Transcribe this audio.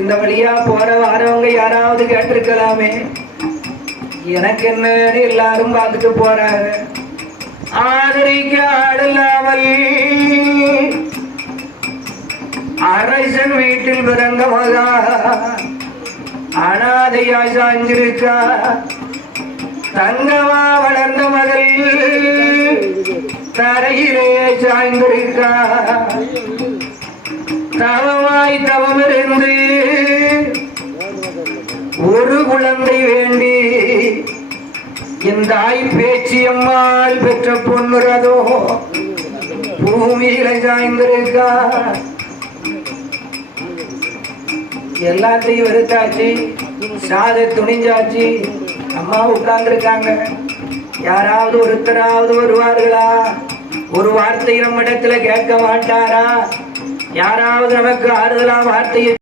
இந்த வழியா போற வாரவங்க யாராவது கேட்டிருக்கலாமே, எனக்கு என்னன்னு எல்லாரும் பார்த்துட்டு போறாங்க. ஆதரிக்க ஆடலாமல் அரசன் வீட்டில் பிறந்த மகா அனாதையாய் சாய்ந்திருக்கா. தங்கமா வளர்ந்த மகள் தரையிலே சாய்ந்திருக்கா. தவமாய் தவமிருந்து ஒரு குழந்தை வேண்டி என் தாய் பேச்சியம்மாள் பெற்ற பொன்னுறதோ பூமியில சாய்ந்திருக்கா. எல்லாத்தையும் வெறுத்தாச்சு, சாத துணிஞ்சாச்சு. அம்மா உட்கார்ந்துருக்காங்க. யாராவது ஒருத்தராவது வருவார்களா? ஒரு வார்த்தை நம்ம இடத்துல கேட்க மாட்டாரா? யாராவது நமக்கு ஆறுதலா வார்த்தையை